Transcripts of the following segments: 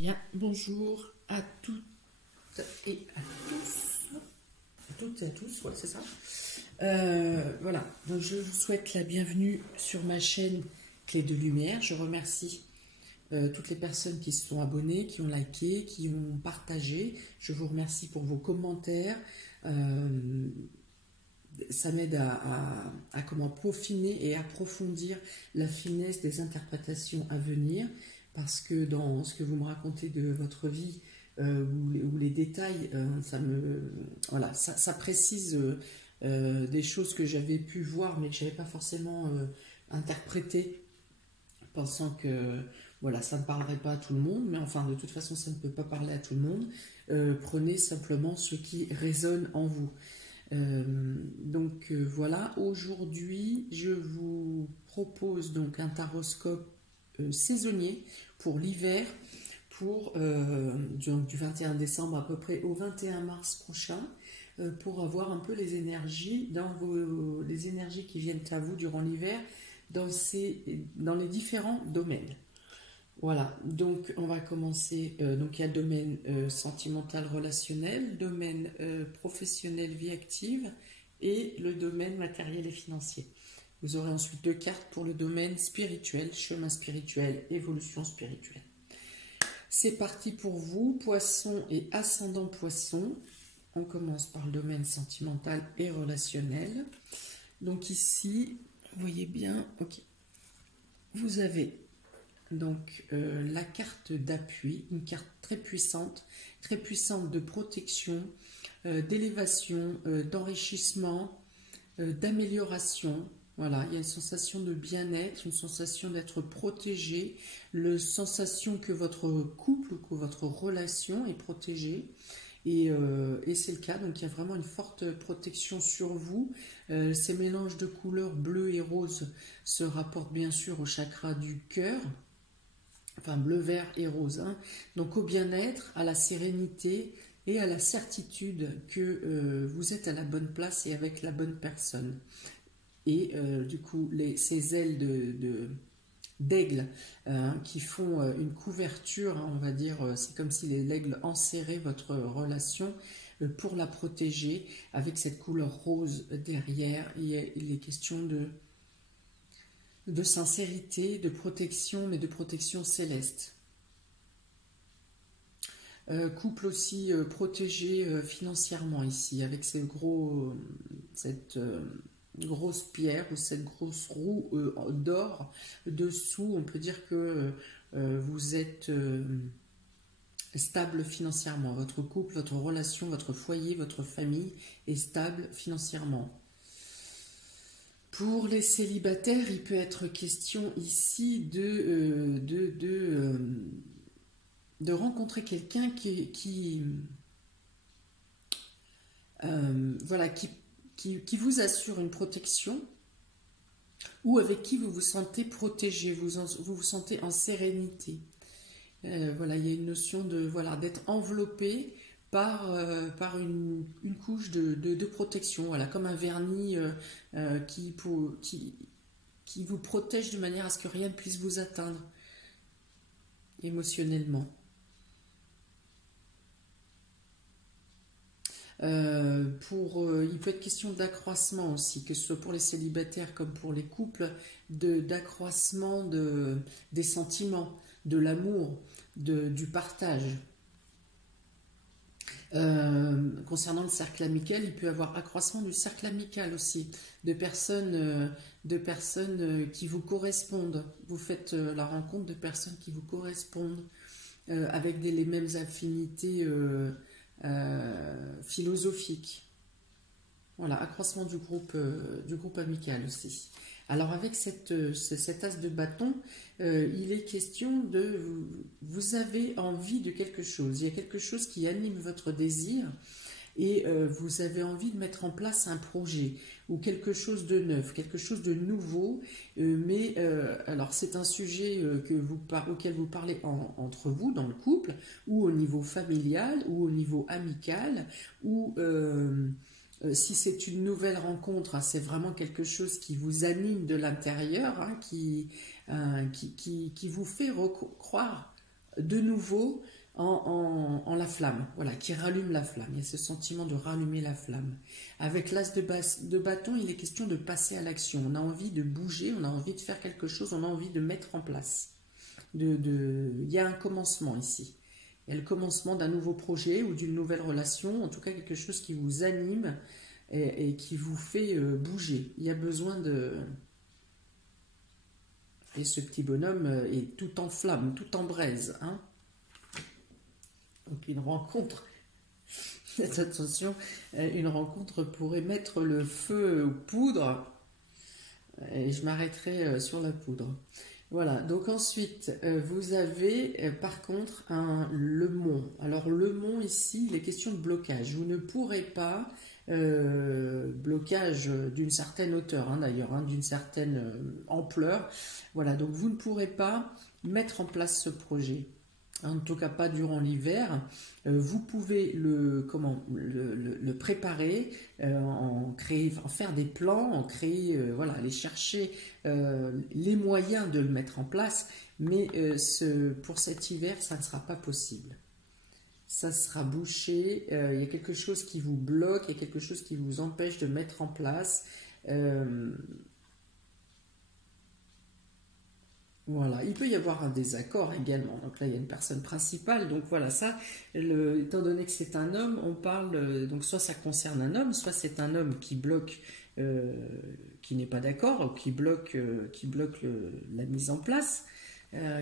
Bien, bonjour à toutes et à tous. À toutes et à tous, ouais, c'est ça. Voilà, donc je vous souhaite la bienvenue sur ma chaîne Clé de Lumière. Je remercie toutes les personnes qui se sont abonnées, qui ont liké, qui ont partagé. Je vous remercie pour vos commentaires. Ça m'aide à comment peaufiner et approfondir la finesse des interprétations à venir, parce que dans ce que vous me racontez de votre vie, ou les détails, voilà, ça précise des choses que j'avais pu voir mais que je n'avais pas forcément interprétées, pensant que voilà, ça ne parlerait pas à tout le monde, mais enfin de toute façon ça ne peut pas parler à tout le monde. Prenez simplement ce qui résonne en vous. Voilà, aujourd'hui je vous propose donc un taroscope saisonnier pour l'hiver, du 21 décembre à peu près au 21 mars prochain, pour avoir un peu les énergies, les énergies qui viennent à vous durant l'hiver dans les différents domaines. Voilà, donc on va commencer. Donc il y a le domaine sentimental relationnel, domaine professionnel vie active et le domaine matériel et financier. Vous aurez ensuite 2 cartes pour le domaine spirituel, chemin spirituel, évolution spirituelle. C'est parti pour vous, poisson et ascendant poisson. On commence par le domaine sentimental et relationnel. Donc ici, vous voyez bien, ok, vous avez donc la carte d'appui, une carte très puissante de protection, d'élévation, d'enrichissement, d'amélioration. Voilà, il y a une sensation de bien-être, une sensation d'être protégé, la sensation que votre couple ou que votre relation est protégée. Et c'est le cas, donc il y a vraiment une forte protection sur vous. Ces mélanges de couleurs bleu et rose se rapportent bien sûr au chakra du cœur, enfin bleu, vert et rose, hein. Donc au bien-être, à la sérénité et à la certitude que vous êtes à la bonne place et avec la bonne personne. Et du coup, ces ailes d'aigle qui font une couverture, hein, on va dire, c'est comme si l'aigle enserrait votre relation pour la protéger avec cette couleur rose derrière. Il est question de sincérité, de protection, mais de protection céleste. Couple aussi protégé financièrement ici, avec cette grosse pierre ou cette grosse roue d'or dessous. On peut dire que vous êtes stable financièrement. Votre couple, votre relation, votre foyer, votre famille est stable financièrement. Pour les célibataires, il peut être question ici de rencontrer quelqu'un voilà, qui vous assure une protection, ou avec qui vous vous sentez protégé, vous vous sentez en sérénité. Voilà, il y a une notion d'être enveloppé par une couche de protection, voilà, comme un vernis qui vous protège de manière à ce que rien ne puisse vous atteindre émotionnellement. Il peut être question d'accroissement aussi, que ce soit pour les célibataires comme pour les couples, d'accroissement des sentiments, de l'amour, du partage. Concernant le cercle amical, il peut y avoir accroissement du cercle amical aussi, de personnes qui vous correspondent. Vous faites la rencontre de personnes qui vous correspondent, avec les mêmes affinités philosophiques. Voilà, accroissement du groupe amical aussi. Alors avec cet as de bâton, il est question vous avez envie de quelque chose. Il y a quelque chose qui anime votre désir et vous avez envie de mettre en place un projet ou quelque chose de neuf, quelque chose de nouveau. Alors c'est un sujet auquel vous parlez entre vous dans le couple, ou au niveau familial, ou au niveau amical, ou si c'est une nouvelle rencontre, hein, c'est vraiment quelque chose qui vous anime de l'intérieur, hein, qui vous fait croire de nouveau en la flamme, voilà, qui rallume la flamme. Il y a ce sentiment de rallumer la flamme. Avec l'as de bâton, il est question de passer à l'action. On a envie de bouger, on a envie de faire quelque chose, on a envie de mettre en place. Il y a un commencement ici. Il y a le commencement d'un nouveau projet ou d'une nouvelle relation, en tout cas quelque chose qui vous anime et qui vous fait bouger. Il y a besoin de... Et ce petit bonhomme est tout en flamme, tout en braise. Hein. Donc une rencontre, faites attention, une rencontre pourrait mettre le feu aux poudres. Et je m'arrêterai sur la poudre. Voilà, donc ensuite, vous avez par contre le mont. Alors le mont ici, il est question de blocage. Vous ne pourrez pas, blocage d'une certaine hauteur d'ailleurs, d'une certaine ampleur. Voilà, donc vous ne pourrez pas mettre en place ce projet. En tout cas pas durant l'hiver. Vous pouvez le préparer, en faire des plans, voilà, aller chercher les moyens de le mettre en place, mais pour cet hiver, ça ne sera pas possible. Ça sera bouché, il y a quelque chose qui vous bloque, il y a quelque chose qui vous empêche de mettre en place. Voilà, il peut y avoir un désaccord également. Donc là, il y a une personne principale. Donc voilà, ça, étant donné que c'est un homme, on parle. Donc soit ça concerne un homme, soit c'est un homme qui bloque, qui n'est pas d'accord, qui bloque la mise en place,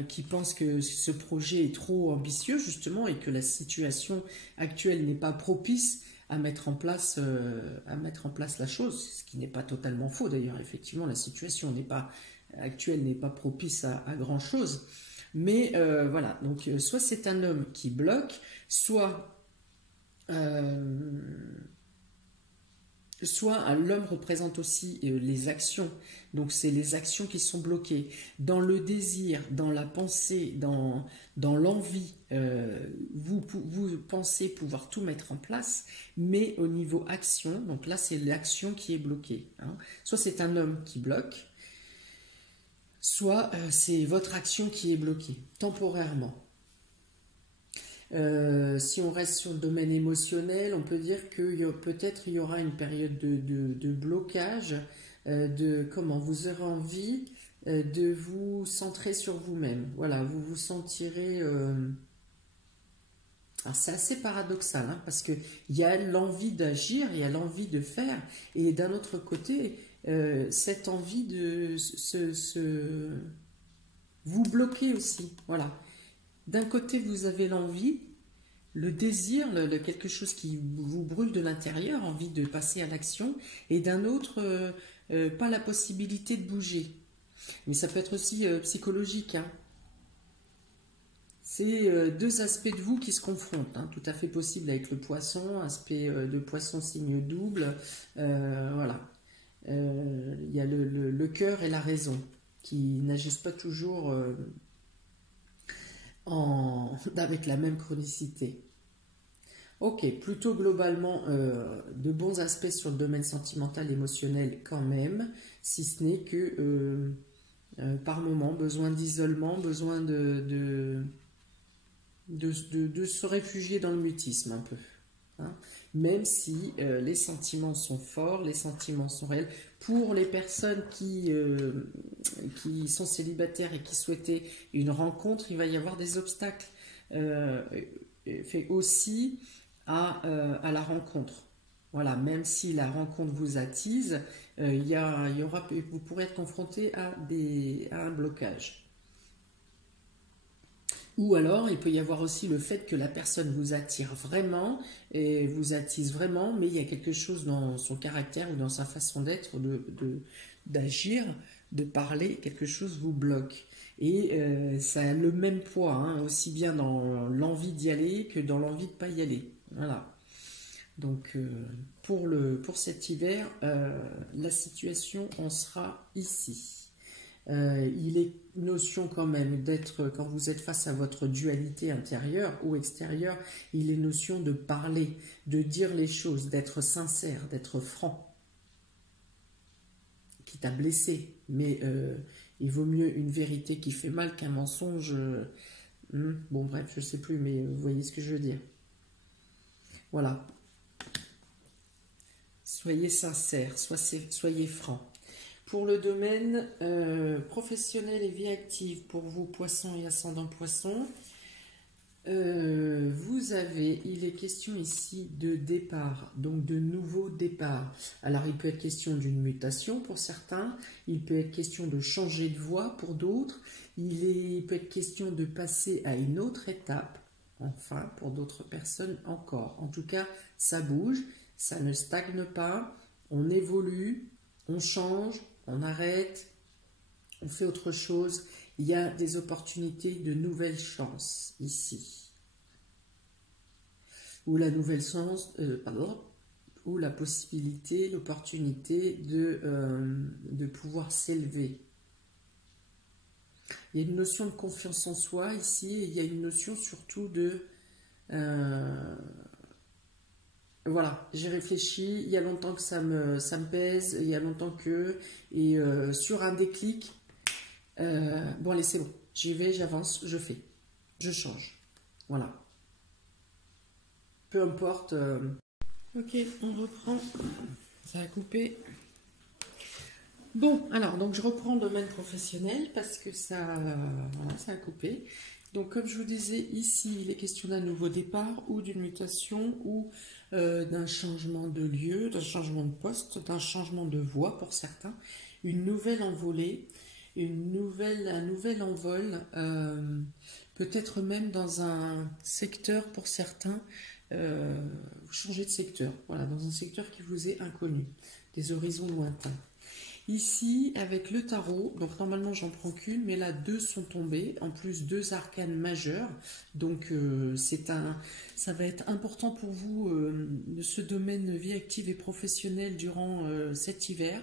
qui pense que ce projet est trop ambitieux justement et que la situation actuelle n'est pas propice à mettre en place la chose, ce qui n'est pas totalement faux d'ailleurs. Effectivement, la situation actuelle n'est pas propice à grand chose, mais voilà, donc soit c'est un homme qui bloque, soit l'homme représente aussi les actions, donc c'est les actions qui sont bloquées dans le désir, dans la pensée, dans l'envie. Vous pensez pouvoir tout mettre en place, mais au niveau action, donc là c'est l'action qui est bloquée, hein. Soit c'est un homme qui bloque, soit c'est votre action qui est bloquée temporairement. Si on reste sur le domaine émotionnel, on peut dire que peut-être il y aura une période de blocage, vous aurez envie de vous centrer sur vous-même. Voilà, vous vous sentirez... Alors c'est assez paradoxal, hein, parce qu'il y a l'envie d'agir, il y a l'envie de faire, et d'un autre côté... cette envie de vous bloquer aussi, voilà. D'un côté vous avez l'envie, le désir, quelque chose qui vous brûle de l'intérieur, envie de passer à l'action, et d'un autre pas la possibilité de bouger. Mais ça peut être aussi psychologique, hein. C'est deux aspects de vous qui se confrontent, hein, tout à fait possible avec le poisson, aspect de poisson signe double, voilà. Il y a le cœur et la raison qui n'agissent pas toujours avec la même chronicité. Ok, plutôt globalement de bons aspects sur le domaine sentimental, émotionnel quand même, si ce n'est que par moment, besoin d'isolement, besoin de se réfugier dans le mutisme un peu. Hein, même si les sentiments sont forts, les sentiments sont réels. Pour les personnes qui sont célibataires et qui souhaitaient une rencontre, il va y avoir des obstacles fait aussi à la rencontre. Voilà, même si la rencontre vous attise, vous pourrez être confronté à un blocage. Ou alors, il peut y avoir aussi le fait que la personne vous attire vraiment et vous attise vraiment, mais il y a quelque chose dans son caractère ou dans sa façon d'être, d'agir, de parler, quelque chose vous bloque. Et ça a le même poids, hein, aussi bien dans l'envie d'y aller que dans l'envie de ne pas y aller. Voilà. Donc, pour cet hiver, la situation en sera ici. Il est notion quand même d'être, quand vous êtes face à votre dualité intérieure ou extérieure, il est notion de parler, de dire les choses, d'être sincère, d'être franc. Quitte à blesser, mais il vaut mieux une vérité qui fait mal qu'un mensonge Bon, bref, je sais plus, mais vous voyez ce que je veux dire. Voilà. Soyez sincères, soyez francs. Pour le domaine professionnel et vie active, pour vous, poissons et ascendant poisson, il est question ici de départ, donc de nouveau départ. Alors, il peut être question d'une mutation pour certains, il peut être question de changer de voie pour d'autres, il peut être question de passer à une autre étape, enfin, pour d'autres personnes encore. En tout cas, ça bouge, ça ne stagne pas, on évolue, on change, on arrête, on fait autre chose. Il y a des opportunités de nouvelles chances ici. Ou la nouvelle chance, ou la possibilité, l'opportunité de pouvoir s'élever. Il y a une notion de confiance en soi ici, et il y a une notion surtout de... voilà, j'ai réfléchi, il y a longtemps que ça me pèse, il y a longtemps que... Et sur un déclic, bon allez, c'est bon, j'y vais, j'avance, je fais, je change. Voilà. Peu importe. Ok, on reprend. Ça a coupé. Bon, alors, donc je reprends le domaine professionnel parce que voilà, ça a coupé. Donc, comme je vous disais, ici, il est question d'un nouveau départ ou d'une mutation ou d'un changement de lieu, d'un changement de poste, d'un changement de voie pour certains, une nouvelle envolée, un nouvel envol, peut-être même dans un secteur pour certains, vous changez de secteur, voilà, dans un secteur qui vous est inconnu, des horizons lointains. Ici, avec le tarot, donc normalement j'en prends qu'une, mais là deux sont tombés, en plus deux arcanes majeurs, donc ça va être important pour vous de ce domaine vie active et professionnelle durant cet hiver,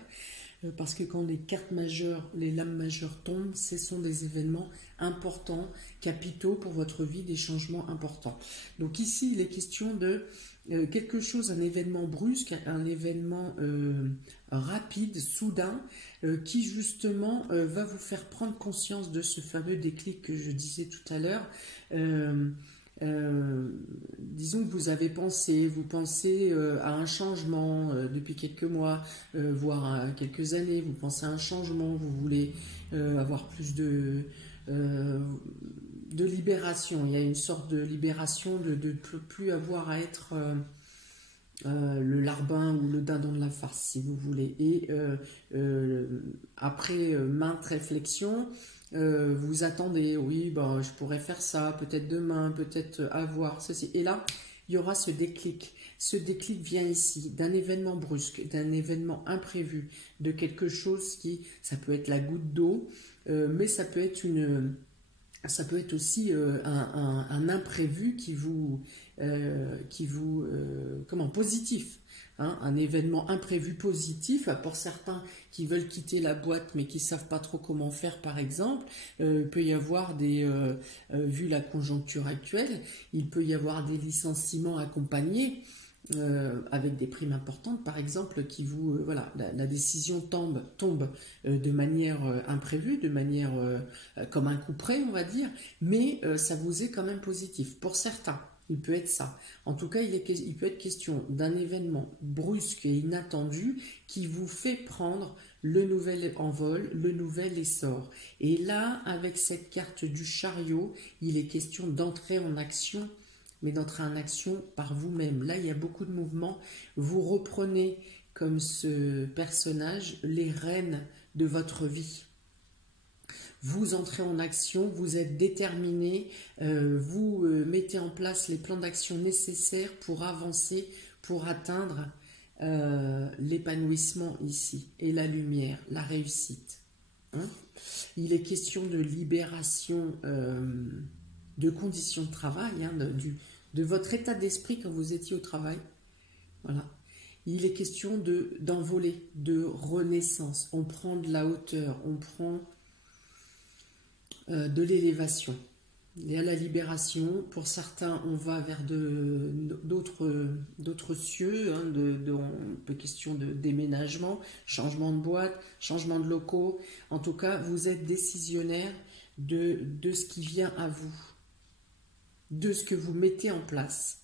parce que quand les cartes majeures, les lames majeures tombent, ce sont des événements importants, capitaux pour votre vie, des changements importants. Donc ici, il est question de quelque chose, un événement brusque, un événement rapide, soudain, qui justement va vous faire prendre conscience de ce fameux déclic que je disais tout à l'heure. Disons que vous pensez à un changement depuis quelques mois, voire quelques années, vous pensez à un changement, vous voulez avoir plus de libération. Il y a une sorte de libération de ne plus avoir à être le larbin ou le dindon de la farce, si vous voulez. Et après maintes réflexions, vous attendez, oui, ben, je pourrais faire ça, peut-être demain, peut-être avoir ceci. Et là, il y aura ce déclic. Ce déclic vient ici d'un événement brusque, d'un événement imprévu, de quelque chose ça peut être la goutte d'eau, mais ça peut être aussi un imprévu positif. Hein, un événement imprévu positif, pour certains qui veulent quitter la boîte mais qui ne savent pas trop comment faire par exemple, il peut y avoir vu la conjoncture actuelle, il peut y avoir des licenciements accompagnés avec des primes importantes par exemple qui voilà, la décision tombe de manière imprévue, de manière comme un coup près on va dire, mais ça vous est quand même positif pour certains. Il peut être ça. En tout cas, il peut être question d'un événement brusque et inattendu qui vous fait prendre le nouvel envol, le nouvel essor. Et là, avec cette carte du chariot, il est question d'entrer en action, mais d'entrer en action par vous-même. Là, il y a beaucoup de mouvements. Vous reprenez, comme ce personnage, les rênes de votre vie. Vous entrez en action, vous êtes déterminé, vous mettez en place les plans d'action nécessaires pour avancer, pour atteindre l'épanouissement ici, et la lumière, la réussite. Hein? Il est question de libération de conditions de travail, hein, de votre état d'esprit quand vous étiez au travail. Voilà. Il est question d'envoler, de renaissance. On prend de la hauteur, on prend de l'élévation. Il y a la libération. Pour certains, on va vers d'autres cieux, hein, question de déménagement, changement de boîte, changement de locaux. En tout cas, vous êtes décisionnaire de ce qui vient à vous. de ce que vous mettez en place.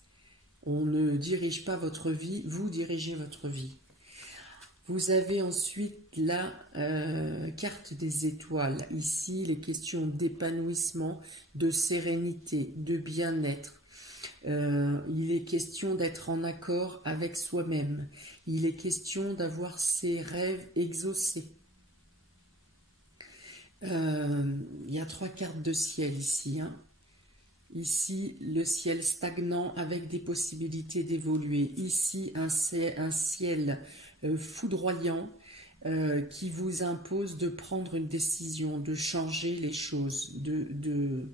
On ne dirige pas votre vie, vous dirigez votre vie. Vous avez ensuite la carte des étoiles. Ici, les questions d'épanouissement, de sérénité, de bien-être. Il est question d'être en accord avec soi-même. Il est question d'avoir ses rêves exaucés. Il y a 3 cartes de ciel ici. Ici, le ciel stagnant avec des possibilités d'évoluer. Ici, un ciel foudroyant qui vous impose de prendre une décision, de changer les choses, de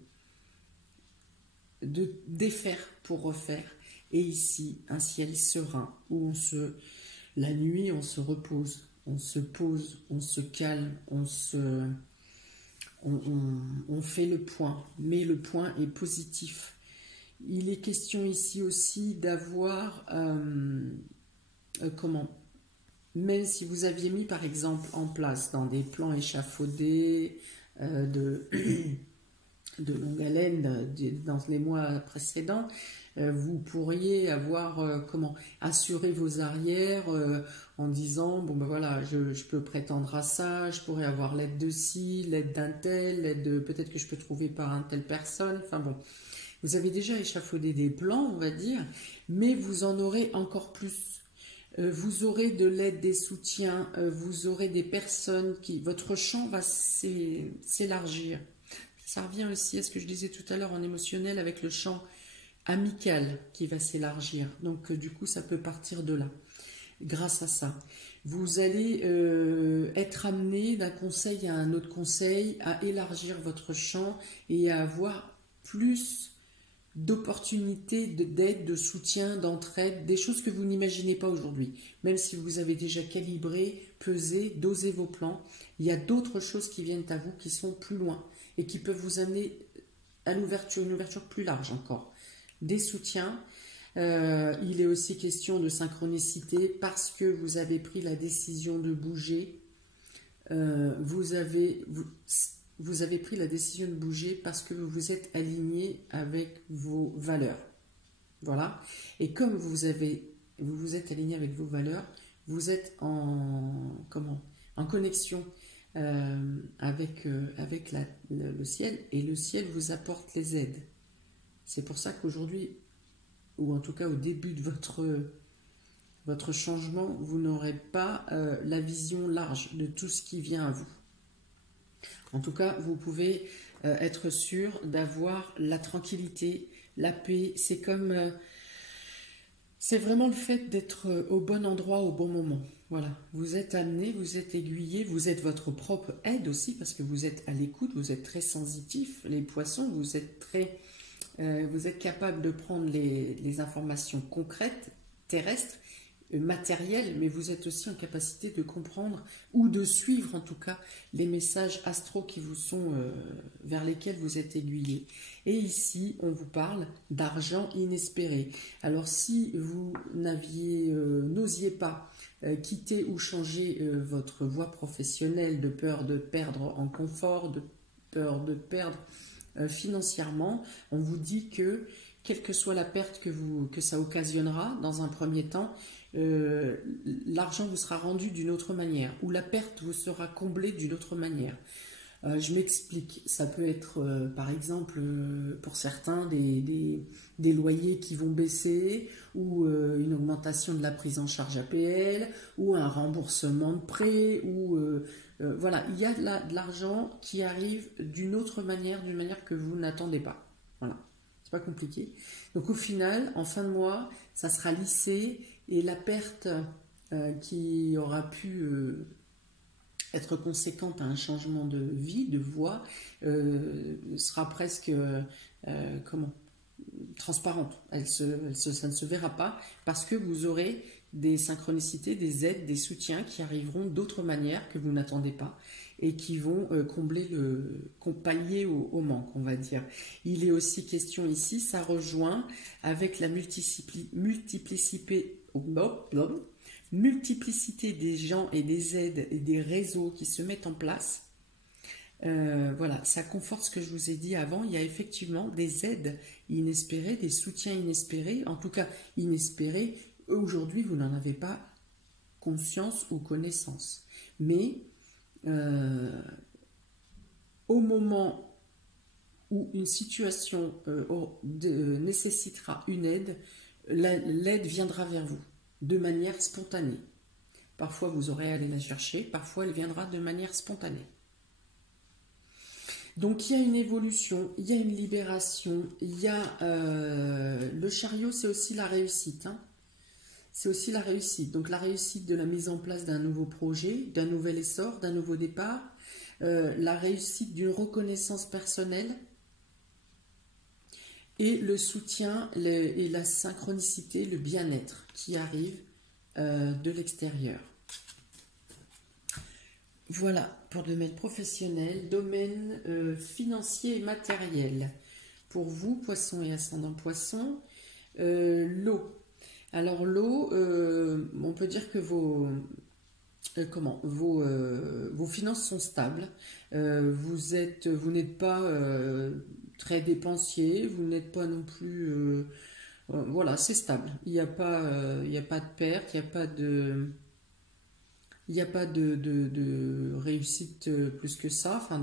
défaire pour refaire. Et ici, un ciel serein où la nuit, on se repose, on se pose, on se calme, on fait le point, mais le point est positif. Il est question ici aussi d'avoir, même si vous aviez mis par exemple en place dans des plans échafaudés de longue haleine dans les mois précédents, vous pourriez avoir assuré vos arrières en disant bon ben voilà, je peux prétendre à ça, je pourrais avoir l'aide de ci, l'aide d'un tel, l'aide de peut-être que je peux trouver par une telle personne. Enfin bon, vous avez déjà échafaudé des plans, on va dire, mais vous en aurez encore plus. Vous aurez de l'aide, des soutiens, vous aurez des personnes votre champ va s'élargir. Ça revient aussi à ce que je disais tout à l'heure en émotionnel avec le champ amical qui va s'élargir. Donc du coup, ça peut partir de là. Grâce à ça, vous allez être amené d'un conseil à un autre conseil, à élargir votre champ et à avoir plus d'opportunités d'aide, de soutien, d'entraide, des choses que vous n'imaginez pas aujourd'hui. Même si vous avez déjà calibré, pesé, dosé vos plans, il y a d'autres choses qui viennent à vous qui sont plus loin et qui peuvent vous amener à une ouverture plus large encore. Des soutiens, il est aussi question de synchronicité parce que vous avez pris la décision de bouger, vous avez pris la décision de bouger parce que vous vous êtes aligné avec vos valeurs. Voilà. Et comme vous vous êtes aligné avec vos valeurs, vous êtes en connexion avec le ciel, et le ciel vous apporte les aides. C'est pour ça qu'aujourd'hui, ou en tout cas au début de votre changement, vous n'aurez pas la vision large de tout ce qui vient à vous. En tout cas, vous pouvez être sûr d'avoir la tranquillité, la paix. C'est vraiment le fait d'être au bon endroit au bon moment. Voilà, vous êtes amené, vous êtes aiguillé, vous êtes votre propre aide aussi parce que vous êtes à l'écoute, vous êtes très sensitif. Les poissons, vous êtes capable de prendre les informations concrètes, terrestres, matérielles, mais vous êtes aussi en capacité de comprendre ou de suivre en tout cas les messages astraux qui vous sont vers lesquels vous êtes aiguillé. Et ici, on vous parle d'argent inespéré. Alors si vous n'osiez pas quitter ou changer votre voie professionnelle de peur de perdre en confort, de peur de perdre financièrement, on vous dit que quelle que soit la perte que ça occasionnera dans un premier temps, l'argent vous sera rendu d'une autre manière ou la perte vous sera comblée d'une autre manière. Je m'explique, ça peut être par exemple pour certains des loyers qui vont baisser ou une augmentation de la prise en charge APL ou un remboursement de prêt ou voilà, il y a de l'argent qui arrive d'une autre manière, d'une manière que vous n'attendez pas. Voilà, c'est pas compliqué. Donc au final, en fin de mois, ça sera lissé et la perte qui aura pu être conséquente à un changement de vie, de voie, sera presque transparente. Ça ne se verra pas parce que vous aurez des synchronicités, des aides, des soutiens qui arriveront d'autres manières que vous n'attendez pas et qui vont pallier au manque, on va dire. Il est aussi question ici, ça rejoint avec la multiplicité des gens et des aides et des réseaux qui se mettent en place. Voilà, ça conforte ce que je vous ai dit avant. Il y a effectivement des aides inespérées, des soutiens inespérés, en tout cas inespérés. Aujourd'hui, vous n'en avez pas conscience ou connaissance. Mais au moment où une situation nécessitera une aide, l'aide viendra vers vous de manière spontanée. Parfois, vous aurez à aller la chercher, parfois, elle viendra de manière spontanée. Donc, il y a une évolution, il y a une libération, il y a... le chariot, c'est aussi la réussite. Hein. C'est aussi la réussite. Donc, la réussite de la mise en place d'un nouveau projet, d'un nouvel essor, d'un nouveau départ, la réussite d'une reconnaissance personnelle, et le soutien et la synchronicité, le bien-être qui arrive de l'extérieur. Voilà pour le domaine professionnel, domaine financier et matériel. Pour vous, poisson et ascendant poisson, l'eau. Alors l'eau, on peut dire que vos finances sont stables. Vous n'êtes pas très dépensier, vous n'êtes pas non plus... voilà, c'est stable. Il n'y a pas de perte, il n'y a pas de réussite plus que ça, enfin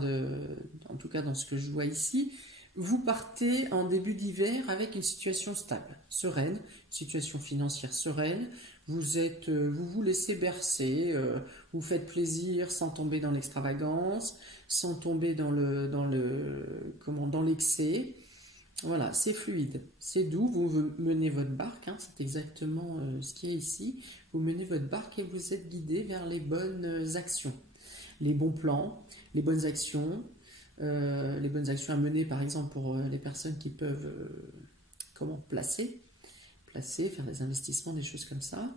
en tout cas dans ce que je vois ici. Vous partez en début d'hiver avec une situation stable, sereine, situation financière sereine. Vous vous laissez bercer, vous faites plaisir sans tomber dans l'extravagance, sans tomber dans l'excès. Voilà, c'est fluide, c'est doux, vous menez votre barque, hein, c'est exactement ce qu'il y a ici. Vous menez votre barque et vous êtes guidé vers les bonnes actions, les bons plans, les bonnes actions à mener par exemple pour les personnes qui peuvent placer, faire des investissements, des choses comme ça.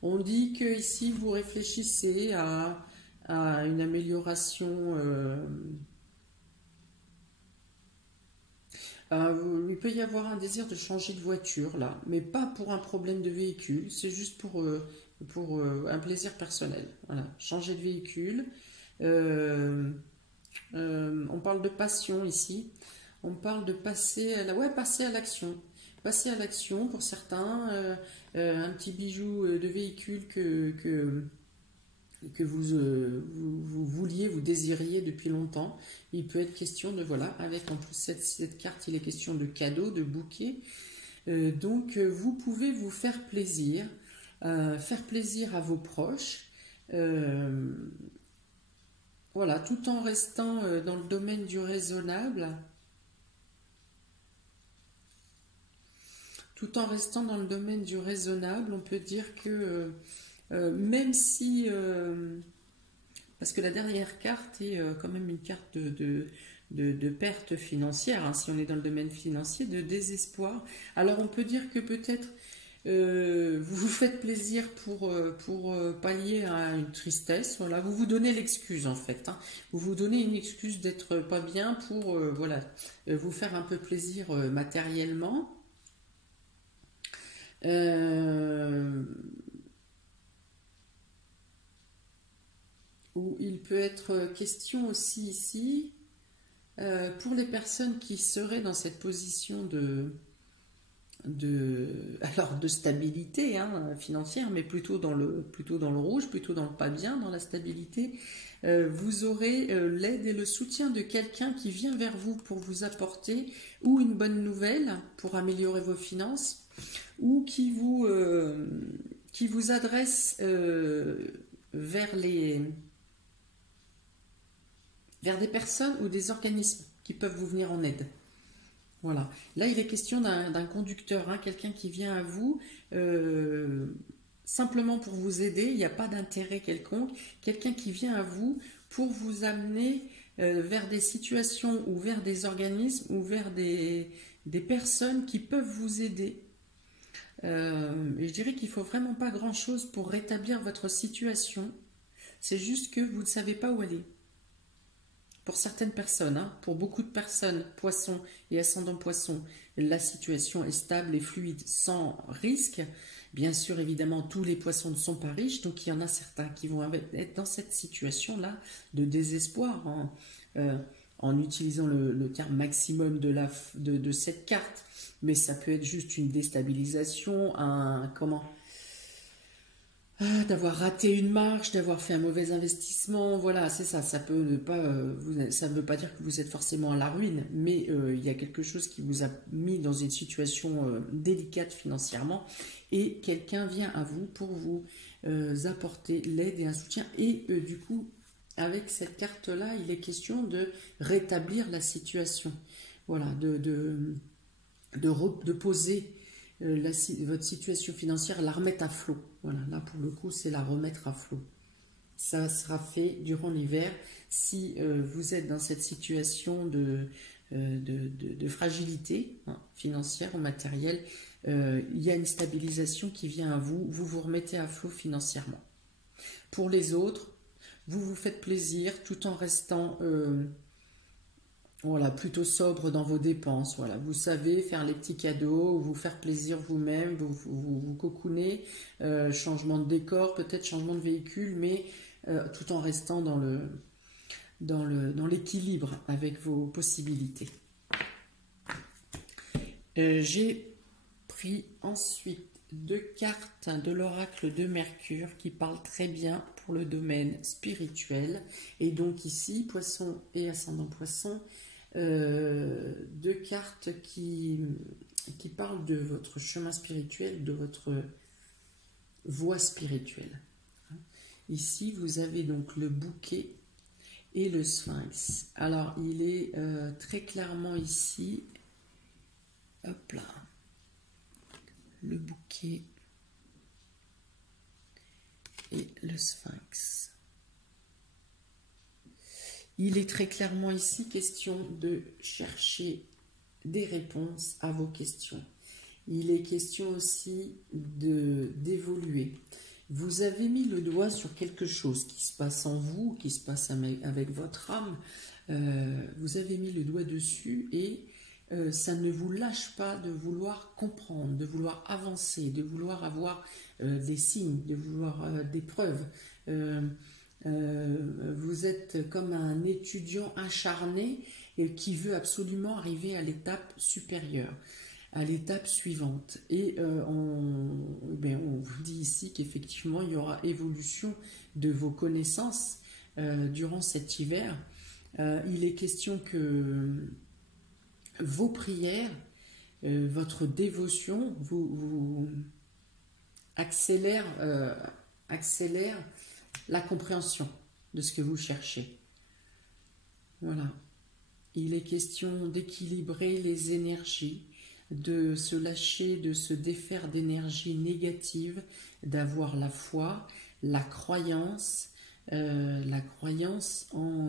On dit que ici vous réfléchissez à une amélioration. Il peut y avoir un désir de changer de voiture là, mais pas pour un problème de véhicule, c'est juste pour un plaisir personnel. Voilà, changer de véhicule. On parle de passion ici. On parle de passer à l'action. Passer à l'action pour certains, un petit bijou de véhicule que vous vouliez, vous désiriez depuis longtemps. Il peut être question de, voilà, avec en plus cette carte, il est question de cadeaux, de bouquets. Donc, vous pouvez vous faire plaisir à vos proches. Voilà, tout en restant dans le domaine du raisonnable. Tout en restant dans le domaine du raisonnable, on peut dire que même si... parce que la dernière carte est quand même une carte de perte financière, hein, si on est dans le domaine financier, de désespoir. Alors on peut dire que peut-être vous vous faites plaisir pour pallier à une tristesse. Voilà, vous vous donnez l'excuse en fait. Hein. Vous vous donnez une excuse d'être pas bien pour vous faire un peu plaisir matériellement. Où il peut être question aussi ici pour les personnes qui seraient dans cette position de stabilité financière, mais plutôt dans le rouge, plutôt dans le pas bien, dans la stabilité. Vous aurez l'aide et le soutien de quelqu'un qui vient vers vous pour vous apporter ou une bonne nouvelle pour améliorer vos finances, ou qui vous adresse vers des personnes ou des organismes qui peuvent vous venir en aide. Voilà. Là, il est question d'un conducteur, hein, quelqu'un qui vient à vous simplement pour vous aider. Il n'y a pas d'intérêt quelconque. Quelqu'un qui vient à vous pour vous amener vers des situations ou vers des organismes ou vers des personnes qui peuvent vous aider. Et je dirais qu'il ne faut vraiment pas grand-chose pour rétablir votre situation. C'est juste que vous ne savez pas où aller. Pour certaines personnes, hein, pour beaucoup de personnes, poissons et ascendant poissons, la situation est stable et fluide, sans risque. Bien sûr, évidemment, tous les poissons ne sont pas riches, donc il y en a certains qui vont être dans cette situation-là de désespoir, hein, euh, en utilisant le terme maximum de cette carte, mais ça peut être juste une déstabilisation, d'avoir raté une marche, d'avoir fait un mauvais investissement, voilà, c'est ça. Ça peut ne pas, ça ne veut pas dire que vous êtes forcément à la ruine, mais il y a quelque chose qui vous a mis dans une situation délicate financièrement, et quelqu'un vient à vous pour vous apporter l'aide et un soutien, et du coup, avec cette carte-là, il est question de rétablir la situation, voilà, de poser votre situation financière, la remettre à flot. Voilà, là pour le coup, c'est la remettre à flot. Ça sera fait durant l'hiver. Si vous êtes dans cette situation de fragilité financière ou matérielle, il y a une stabilisation qui vient à vous. Vous vous remettez à flot financièrement. Pour les autres, vous vous faites plaisir tout en restant voilà, plutôt sobre dans vos dépenses. Voilà, vous savez faire les petits cadeaux, vous faire plaisir vous-même, vous cocoonez, changement de décor, peut-être changement de véhicule, mais tout en restant dans l'équilibre avec vos possibilités. J'ai pris ensuite 2 cartes de l'oracle de Mercure qui parlent très bien pour le domaine spirituel. Et donc ici, Poisson et Ascendant Poisson, 2 cartes qui parlent de votre chemin spirituel, de votre voie spirituelle. Ici, vous avez donc le bouquet et le sphinx. Alors, il est très clairement ici, hop là, le bouquet et le sphinx. Il est très clairement ici question de chercher des réponses à vos questions. Il est question aussi d'évoluer. Vous avez mis le doigt sur quelque chose qui se passe en vous, qui se passe avec votre âme. Vous avez mis le doigt dessus et ça ne vous lâche pas de vouloir comprendre, de vouloir avancer, de vouloir avoir des signes, de vouloir des preuves. Vous êtes comme un étudiant acharné et qui veut absolument arriver à l'étape supérieure, à l'étape suivante. Et on vous dit ici qu'effectivement il y aura évolution de vos connaissances durant cet hiver. Il est question que vos prières, votre dévotion vous accélère la compréhension de ce que vous cherchez. Voilà. Il est question d'équilibrer les énergies, de se lâcher, de se défaire d'énergies négatives, d'avoir la foi, la croyance en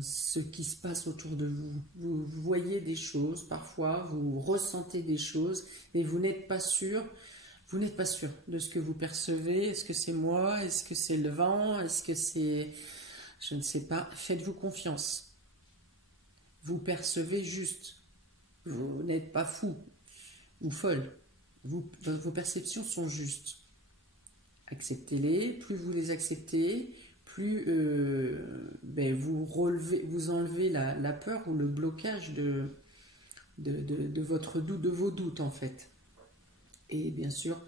ce qui se passe autour de vous. Vous voyez des choses, parfois vous ressentez des choses et vous n'êtes pas sûr. Vous n'êtes pas sûr de ce que vous percevez. Est-ce que c'est moi? Est-ce que c'est le vent? Est-ce que c'est... Je ne sais pas. Faites-vous confiance. Vous percevez juste. Vous n'êtes pas fou ou folle. Vos perceptions sont justes. Acceptez-les. Plus vous les acceptez, plus vous enlevez la peur ou le blocage de votre doute, de vos doutes en fait. Et bien sûr,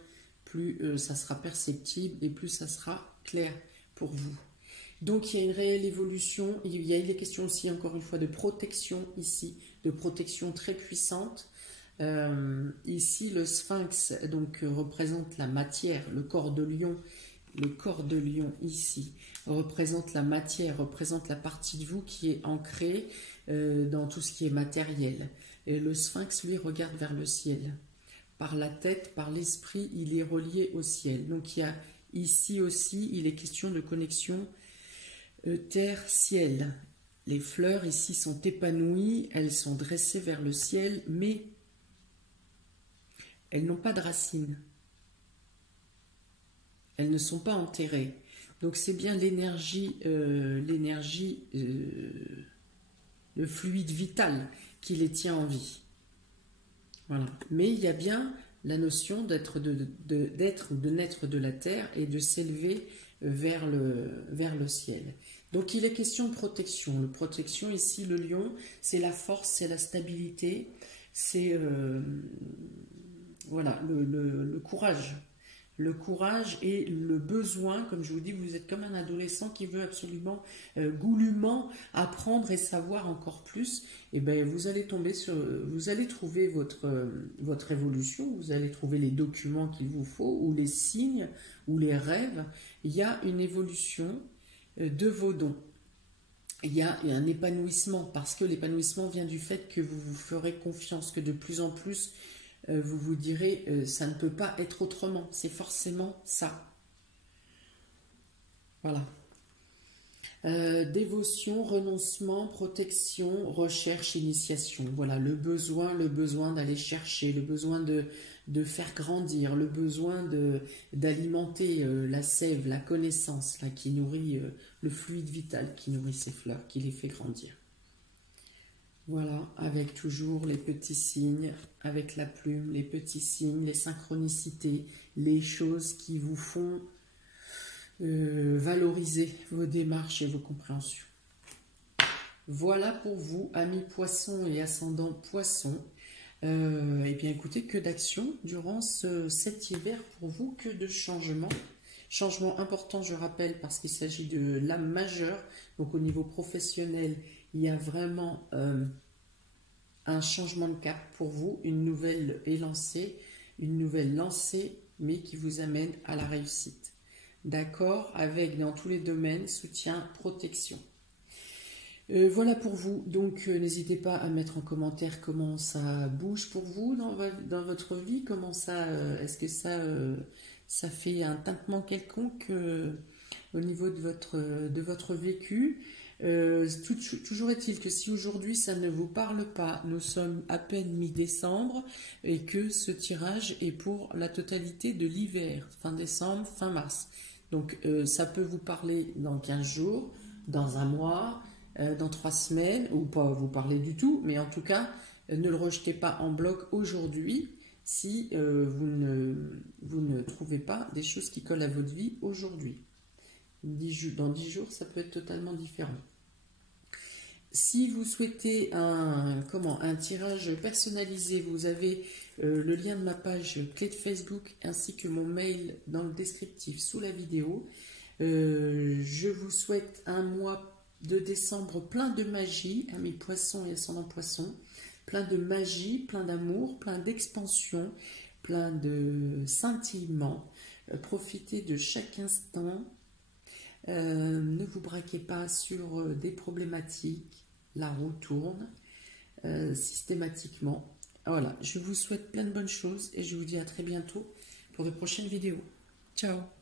plus ça sera perceptible et plus ça sera clair pour vous. Donc il y a une réelle évolution. Il est question aussi, encore une fois, de protection ici, de protection très puissante. Ici, le sphinx donc représente la matière, le corps de lion. Le corps de lion ici représente la matière, représente la partie de vous qui est ancrée dans tout ce qui est matériel. Et le sphinx, lui, regarde vers le ciel. Par la tête, par l'esprit, il est relié au ciel. Donc il y a ici aussi, il est question de connexion terre-ciel. Les fleurs ici sont épanouies, elles sont dressées vers le ciel, mais elles n'ont pas de racines. Elles ne sont pas enterrées. Donc c'est bien l'énergie, le fluide vital qui les tient en vie. Voilà. Mais il y a bien la notion d'être ou de naître de la terre et de s'élever vers le ciel. Donc il est question de protection. Le protection ici, le lion, c'est la force, c'est la stabilité, c'est voilà, le courage. Le courage et le besoin, comme je vous dis, vous êtes comme un adolescent qui veut absolument, goulûment apprendre et savoir encore plus. Et ben vous allez tomber sur, vous allez trouver votre évolution, vous allez trouver les documents qu'il vous faut, ou les signes, ou les rêves. Il y a une évolution de vos dons. Il y a un épanouissement, parce que l'épanouissement vient du fait que vous vous ferez confiance, que de plus en plus, vous vous direz, ça ne peut pas être autrement, c'est forcément ça. Voilà. Dévotion, renoncement, protection, recherche, initiation. Voilà, le besoin d'aller chercher, le besoin de faire grandir, le besoin d'alimenter la sève, la connaissance, là, qui nourrit le fluide vital, qui nourrit ces fleurs, qui les fait grandir. Voilà, avec toujours les petits signes, avec la plume, les petits signes, les synchronicités, les choses qui vous font valoriser vos démarches et vos compréhensions. Voilà pour vous, amis poissons et ascendant poissons. Eh bien écoutez, que d'action durant cet hiver pour vous, que de changements. Changement important, je rappelle, parce qu'il s'agit de l'âme majeure. Donc au niveau professionnel, il y a vraiment un changement de cap pour vous, une nouvelle lancée, mais qui vous amène à la réussite. D'accord, avec dans tous les domaines, soutien, protection. Voilà pour vous, donc n'hésitez pas à mettre en commentaire comment ça bouge pour vous dans votre vie, comment ça, est-ce que ça fait un tintement quelconque au niveau de votre vécu. Toujours est-il que si aujourd'hui ça ne vous parle pas, nous sommes à peine mi-décembre et que ce tirage est pour la totalité de l'hiver, fin décembre, fin mars. Donc ça peut vous parler dans 15 jours, dans un mois, dans 3 semaines, ou pas vous parler du tout, mais en tout cas, ne le rejetez pas en bloc aujourd'hui si vous ne trouvez pas des choses qui collent à votre vie aujourd'hui. Dans 10 jours, ça peut être totalement différent. Si vous souhaitez un tirage personnalisé, vous avez le lien de ma page clé de Facebook ainsi que mon mail dans le descriptif sous la vidéo. Je vous souhaite un mois de décembre plein de magie, amis poissons et ascendant poissons, plein de magie, plein d'amour, plein d'expansion, plein de scintillement. Profitez de chaque instant. Ne vous braquez pas sur des problématiques, la roue tourne systématiquement. Voilà, je vous souhaite plein de bonnes choses et je vous dis à très bientôt pour de prochaines vidéos. Ciao!